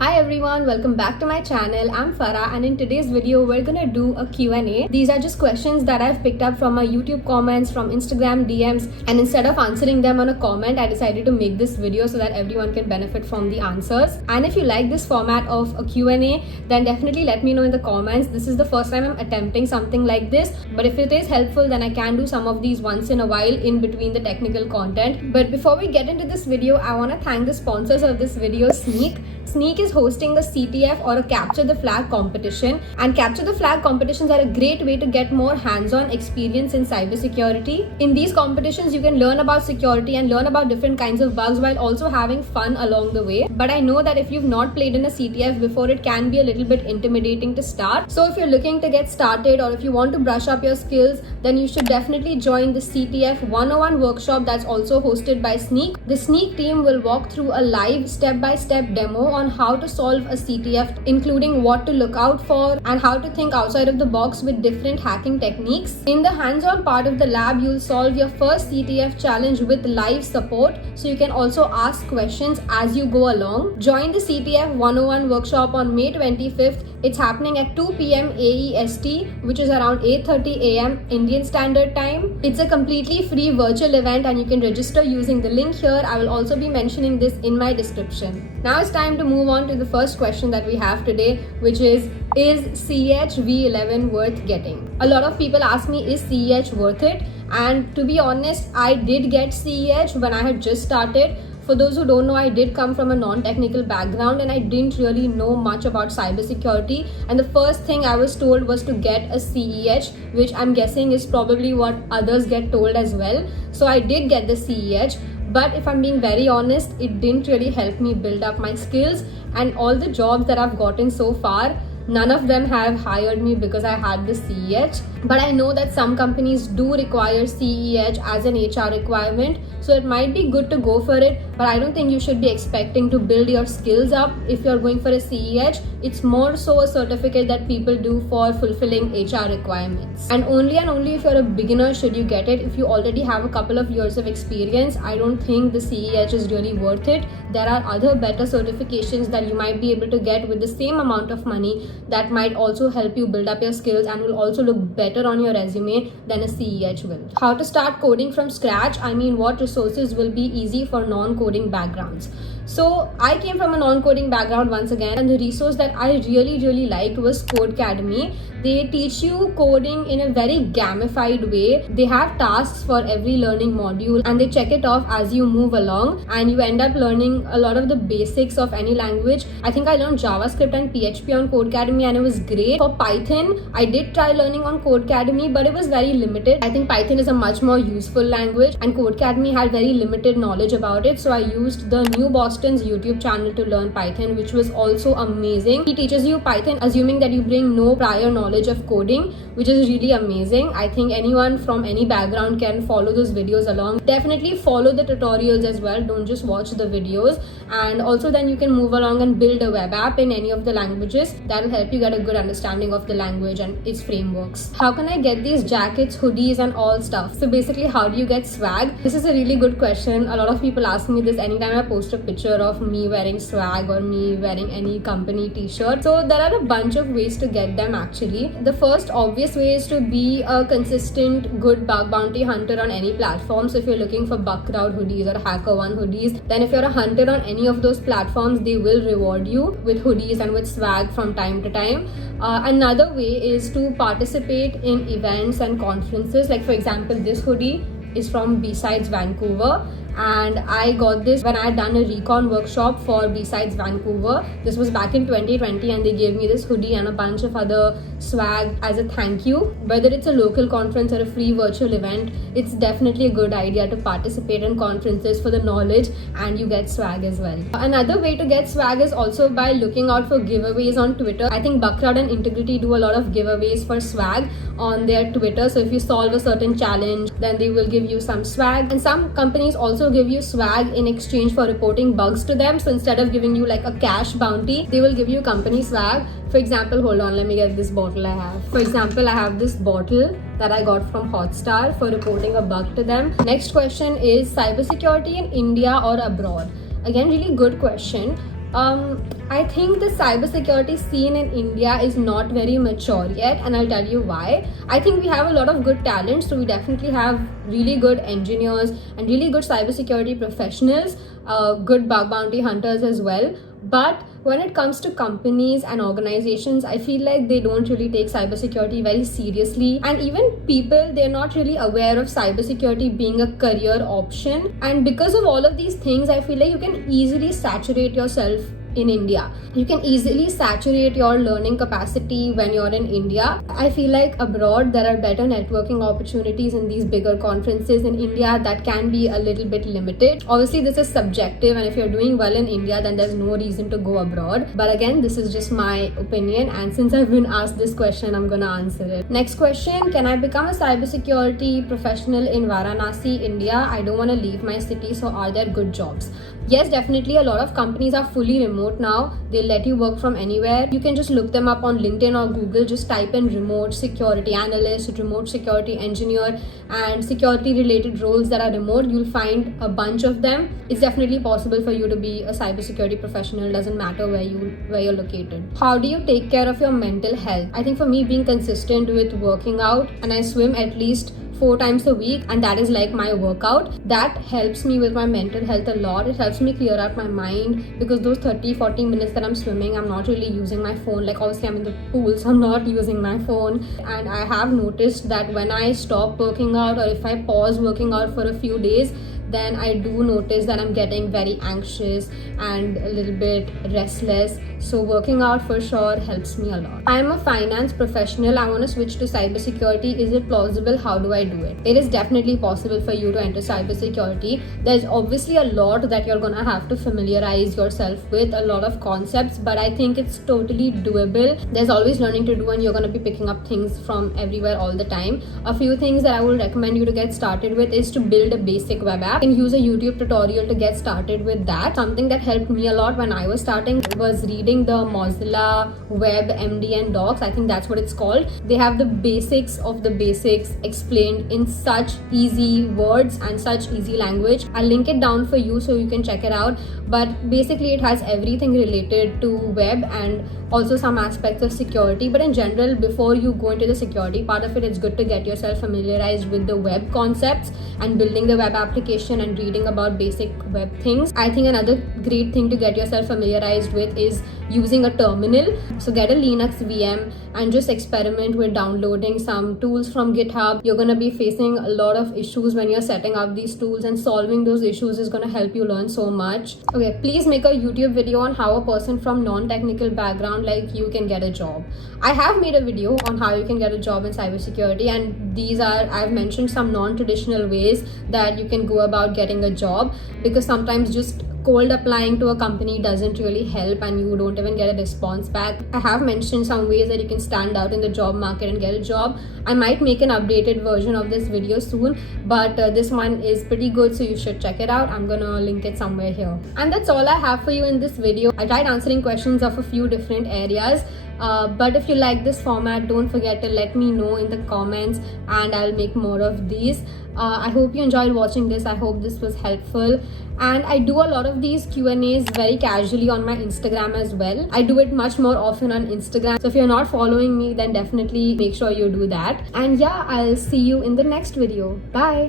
Hi everyone, welcome back to my channel. I'm Farah and in today's video we're gonna do a Q&A. These are just questions that I've picked up from my YouTube comments, from Instagram DMs, and instead of answering them on a comment, I decided to make this video so that everyone can benefit from the answers. And if you like this format of a Q&A, then definitely let me know in the comments. This is the first time I'm attempting something like this, but if it is helpful then I can do some of these once in a while in between the technical content. But before we get into this video, I want to thank the sponsors of this video, Sneak. Sneak is hosting a CTF or a Capture the Flag competition, and Capture the Flag competitions are a great way to get more hands-on experience in cybersecurity. In these competitions, you can learn about security and learn about different kinds of bugs while also having fun along the way. But I know that if you've not played in a CTF before, it can be a little bit intimidating to start. So if you're looking to get started or if you want to brush up your skills, then you should definitely join the CTF 101 workshop that's also hosted by Sneak. The Sneak team will walk through a live step-by-step demo on how to solve a CTF, including what to look out for and how to think outside of the box with different hacking techniques. In the hands-on part of the lab, you'll solve your first CTF challenge with live support, so you can also ask questions as you go along. Join the CTF 101 workshop on May 25th. It's happening at 2 p.m. AEST, which is around 8:30 a.m. Indian Standard Time. It's a completely free virtual event and you can register using the link here. I will also be mentioning this in my description. Now it's time to move on to the first question that we have today, which is CEH V11 worth getting? A lot of people ask me, is CEH worth it? And to be honest, I did get CEH when I had just started. For those who don't know, I did come from a non-technical background and I didn't really know much about cybersecurity. And the first thing I was told was to get a CEH, which I'm guessing is probably what others get told as well. So I did get the CEH. But if I'm being very honest, it didn't really help me build up my skills, and all the jobs that I've gotten so far, none of them have hired me because I had the CEH. But I know that some companies do require CEH as an HR requirement, so it might be good to go for it, but I don't think you should be expecting to build your skills up if you're going for a CEH. It's more so a certificate that people do for fulfilling HR requirements. And only if you're a beginner should you get it. If you already have a couple of years of experience, I don't think the CEH is really worth it. There are other better certifications that you might be able to get with the same amount of money that might also help you build up your skills and will also look better on your resume than a CEH will. How to start coding from scratch? I mean, what resources will be easy for non-coding backgrounds? So I came from a non-coding background once again, and the resource that I really liked was Codecademy. They teach you coding in a very gamified way. They have tasks for every learning module and they check it off as you move along, and you end up learning a lot of the basics of any language. I think I learned JavaScript and PHP on Codecademy and it was great. For Python, I did try learning on Codecademy, but it was very limited. I think Python is a much more useful language and Codecademy had very limited knowledge about it. So I used the New Boston's YouTube channel to learn Python, which was also amazing. He teaches you Python assuming that you bring no prior knowledge of coding, which is really amazing. I think anyone from any background can follow those videos along. Definitely follow the tutorials as well, don't just watch the videos. And also then you can move along and build a web app in any of the languages. That will help you get a good understanding of the language and its frameworks. How can I get these jackets, hoodies and all stuff? So basically, how do you get swag? This is a really good question. A lot of people ask me this anytime I post a picture of me wearing swag or me wearing any company t-shirt. So there are a bunch of ways to get them actually. The first obvious way is to be a consistent good bug bounty hunter on any platform. So if you're looking for Bugcrowd hoodies or HackerOne hoodies, then if you're a hunter on any of those platforms, they will reward you with hoodies and with swag from time to time. Another way is to participate in events and conferences. Like for example, this hoodie is from B-Sides Vancouver, and I got this when I had done a recon workshop for B-Sides Vancouver. This was back in 2020 and they gave me this hoodie and a bunch of other swag as a thank you. Whether it's a local conference or a free virtual event, it's definitely a good idea to participate in conferences for the knowledge and you get swag as well. Another way to get swag is also by looking out for giveaways on Twitter. I think Bugcrowd and Integrity do a lot of giveaways for swag on their Twitter. So if you solve a certain challenge, then they will give you some swag. And some companies also give you swag in exchange for reporting bugs to them. So instead of giving you like a cash bounty, they will give you company swag. For example, hold on, let me get this bottle I have. For example, I have this bottle that I got from Hotstar for reporting a bug to them. Next question is cybersecurity in India or abroad? Again, really good question. I think the cybersecurity scene in India is not very mature yet, and I'll tell you why. I think we have a lot of good talent, so we definitely have really good engineers and really good cybersecurity professionals, good bug bounty hunters as well. But when it comes to companies and organizations, I feel like they don't really take cybersecurity very seriously. And even people, they're not really aware of cybersecurity being a career option. And because of all of these things, I feel like you can easily saturate yourself in India. You can easily saturate your learning capacity when you're in India. I feel like abroad there are better networking opportunities in these bigger conferences. In India, that can be a little bit limited. Obviously, this is subjective, and if you're doing well in India, then there's no reason to go abroad. But again, this is just my opinion, and since I've been asked this question, I'm gonna answer it. Next question: can I become a cybersecurity professional in Varanasi, India? I don't want to leave my city, so are there good jobs? Yes, definitely. A lot of companies are fully remote now. They'll let you work from anywhere. You can just look them up on LinkedIn or Google. Just type in remote security analyst, remote security engineer, and security related roles that are remote. You'll find a bunch of them. It's definitely possible for you to be a cybersecurity professional. Doesn't matter where you're located. How do you take care of your mental health? I think for me, being consistent with working out, and I swim at least 4 times a week, and that is like my workout. That helps me with my mental health a lot. It helps me clear out my mind, because those 30-40 minutes that I'm swimming, I'm not really using my phone. Like, obviously I'm in the pool, so I'm not using my phone. And I have noticed that when I stop working out, or if I pause working out for a few days, then I do notice that I'm getting very anxious and a little bit restless. So working out for sure helps me a lot. I am a finance professional. I want to switch to cybersecurity. Is it plausible? How do I do it? It is definitely possible for you to enter cybersecurity. There's obviously a lot that you're gonna have to familiarize yourself with, a lot of concepts, but I think it's totally doable. There's always learning to do, and you're gonna be picking up things from everywhere all the time. A few things that I would recommend you to get started with is to build a basic web app. You can use a YouTube tutorial to get started with that. Something that helped me a lot when I was starting was reading the Mozilla Web MDN docs. I think that's what it's called. They have the basics of the basics explained in such easy words and such easy language. I'll link it down for you so you can check it out. But basically it has everything related to web and also some aspects of security. But in general, before you go into the security part of it, it's good to get yourself familiarized with the web concepts and building the web application and reading about basic web things. I think another great thing to get yourself familiarized with is using a terminal. So get a Linux VM and just experiment with downloading some tools from GitHub. You're going to be facing a lot of issues when you're setting up these tools, and solving those issues is going to help you learn so much. Okay, please make a YouTube video on how a person from non-technical background like you can get a job. I have made a video on how you can get a job in cybersecurity, and I've mentioned some non-traditional ways that you can go about getting a job, because sometimes just cold applying to a company doesn't really help and you don't even get a response back. I have mentioned some ways that you can stand out in the job market and get a job. I might make an updated version of this video soon, but this one is pretty good, so you should check it out. I'm gonna link it somewhere here. And that's all I have for you in this video. I tried answering questions of a few different areas. But if you like this format, don't forget to let me know in the comments and I'll make more of these. I hope you enjoyed watching this. I hope this was helpful. And I do a lot of these Q&As very casually on my Instagram as well. I do it much more often on Instagram. So if you're not following me, then definitely make sure you do that. And yeah, I'll see you in the next video. Bye.